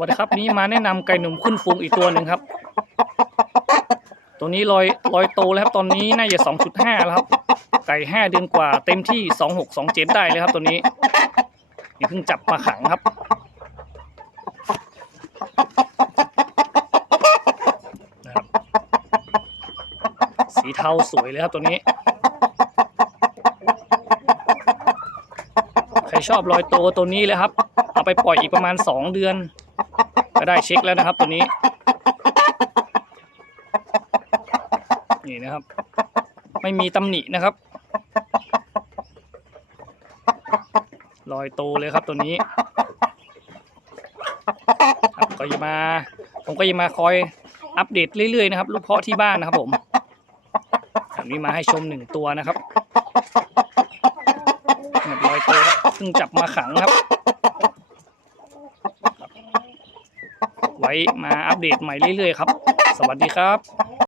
วัสดีครับนี้มาแนะนำไก่หนุ่มขึ้นฟูงอีกตัวหนึ่งครับ ตัวนี้ลอยลอยโตแล้วครับตอนนี้น่าจะสองจุดห้าแล้วครับ ไก่ห้าเดือนกว่า เต็มที่สองหกสองเจ็ดได้เลยครับตัวนี้นี่เพิ่งจับมาขังครับ สีเทาสวยเลยครับตัวนี้ใครชอบรอยโตตัวนี้เลยครับ เอาไปปล่อยอีกประมาณสองเดือน ก็ได้เช็คแล้วนะครับ ตัวนี้ นี่นะครับ ไม่มีตำหนินะครับรอยโตเลยครับตัวนี้ครับก็จะมา ผมก็จะมาคอยอัปเดตเรื่อยๆนะครับ ลูกเพาะที่บ้านนะครับผมอันนี้มาให้ชมหนึ่งตัวนะครับเนี่ยรอยโตครับเพิ่งจับมาขังครับ ไว้มาอัปเดตใหม่เรื่อยๆครับ สวัสดีครับ